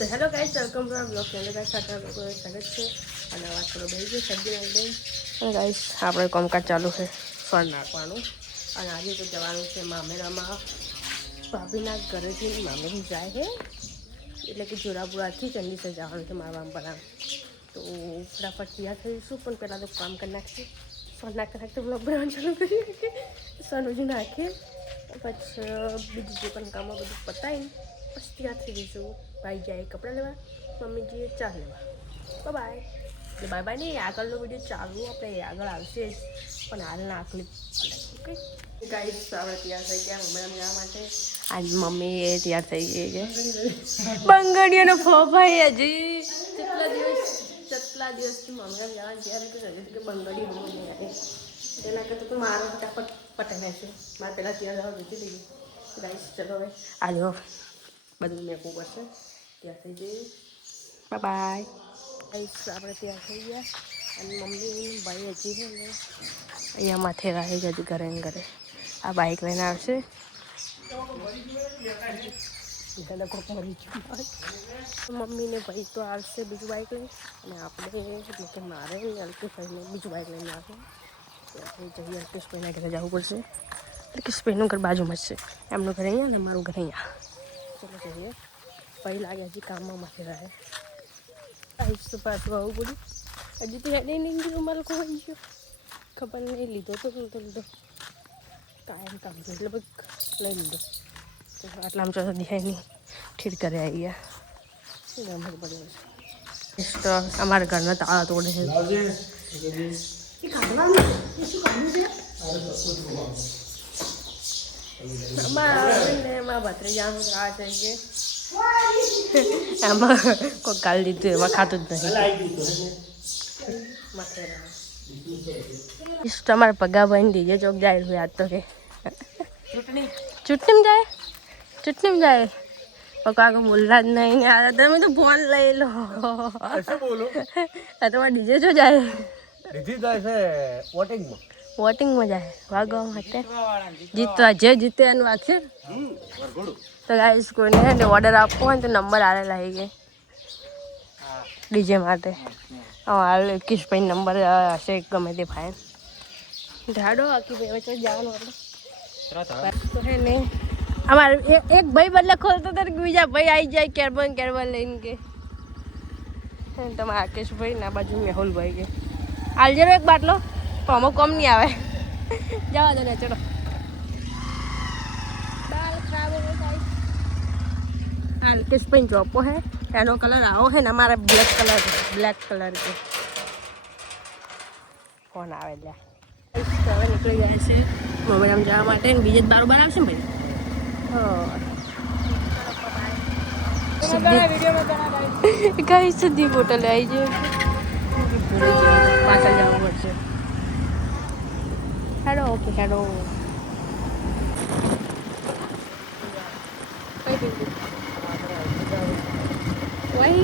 તો hello guys, welcome to blog channel. Guys સાથે લોકો સ્વાગત છે અને વાત કરો બેસી ગઈ સબ્જી નાખી અને ગાઈસ આપણે કામકાજ ચાલુ છે ફળ નાખવાનું. અને આજે તો જવાનું છે મામેરામાં. ભાભીના ઘરેથી મામેરી જાય છે એટલે કે જોરાપુરાથી ચંદીસર જવાનું છે મારા મામા. તો ફટાફટ તૈયાર થઈશું, પણ પહેલાં તો કામ કરી નાખીએ. ફળ નાખતા નાખતા બ્લોગ બનાવવાનું ચાલુ કરીએ. સન હજુ નાખીએ પછી બીજું જે પણ કામો બધું પતાવીને પછી તૈયાર થઈ જઈશું. ભાઈ જાય કપડાં લેવા, મમ્મી જઈએ ચા લેવા. બાય બાય બાય નહીં, આગળનો વિડીયો ચાલુ આપણે આગળ આવશે જ, પણ હાલના આખલી ઓકે ગાઈસ. આપણે તૈયાર થઈ ગયા મમ્મી જવા માટે. આજ મમ્મી એ તૈયાર થઈ ગઈ છે બંગડીઓનો ફોફાઈ હજી કેટલા દિવસથી મમ્મી જવાનું તૈયાર કે બંગડી મમ્મી એના કરતાં તો મારો ફટાફટ પટાવ્યા છે. મારે પહેલાં તૈયાર જવા બીજી લઈ ગાઈસ. ચલો હવે આજો બધું મેકવું પડશે. તૈયાર થઈ જઈએ. Bye guys. આપણે તૈયાર થઈ ગયા અને મમ્મી ભાઈ હજી છે ને અહીંયા માથે રહે છે હજી ઘરે ને ઘરે. આ બાઇક લઈને આવશે. મમ્મી ને ભાઈ તો આવશે બીજું બાઇક લઈને, અને આપણે એટલે કે મારે અલ્કેશભાઈને બીજું બાઇક લઈને આવશે. જઈએ અલ્કેશભાઈના ઘરે જવું પડશે. અલ્કેશભાઈનું ઘર બાજુમાં જ છે. એમનું ઘર અહીંયા ને મારું ઘર અહીંયા. ચલો જઈએ. ભાઈ લાગે હજી કામમાં માથે રહે. આવીશ તો પાછું આવું બધું હજી તો હેડે નહીં ગયું. મારે કોઈ ગયો ખબર નહીં. લીધો તો લીધો કાયમ કામ છે એટલે બસ લઈ લીધો. આટલામાં ચોથા દિહાય નહીં ઠીક કરે આવી ગયા. તો અમારા ઘરના તાળા તોડે છે. એમાં ભત્રીજાનું આ છે કે એમાં કોઈ કાલ દીધું એમાં ખાતું જ નહીં. તમારે પગા ભાઈને દીજે ચોક જાય છે યાદ તો કે ચૂંટણીમાં જાય કાકો બોલતા જ નહીં. યાર તમે તો ફોન લઈ લો. તમારે ડીજે જો જાય વોટિંગમાં જાય વાગવા માટે જીતવા. જે જીતે એનું વાગશે. તો ગાઈસ કોઈને ઓર્ડર આપવો હોય તો નંબર આવેલા આવી ગઈ ડીજે માટે. હાલ કિશભાઈ નંબર હશે ગમે તે ફાઇન ઢાડો આખી ભાઈ વચ્ચે જવાનું આપણે તો હે ને. અમારે એક ભાઈ બદલે ખોલતો હતો કે બીજા ભાઈ આવી જાય કેરબન લઈને કે તમારા આકેશભાઈ ના બાજુ મેહુલભાઈ કે આલજેરો એક બાટલો તો અમુક કમ નહીં આવે. જવા દો ને ચલો. બાલ ખરાબ હો ગઈ. આલ્કેશભાઈ ચોપો હે એનો કલર આવો હે ને અમારા બ્લેક કલર કે કોણ આવે લે. હવે નીકળી જાય છે મોબાઈલ જવા માટે ને બીજે જ બારોબાર આવશે ને ભાઈ. કઈ સુધી બોટલ આવી જાય પાછળ જવું પડશે. હેડો ઓકે હેડો. કઈ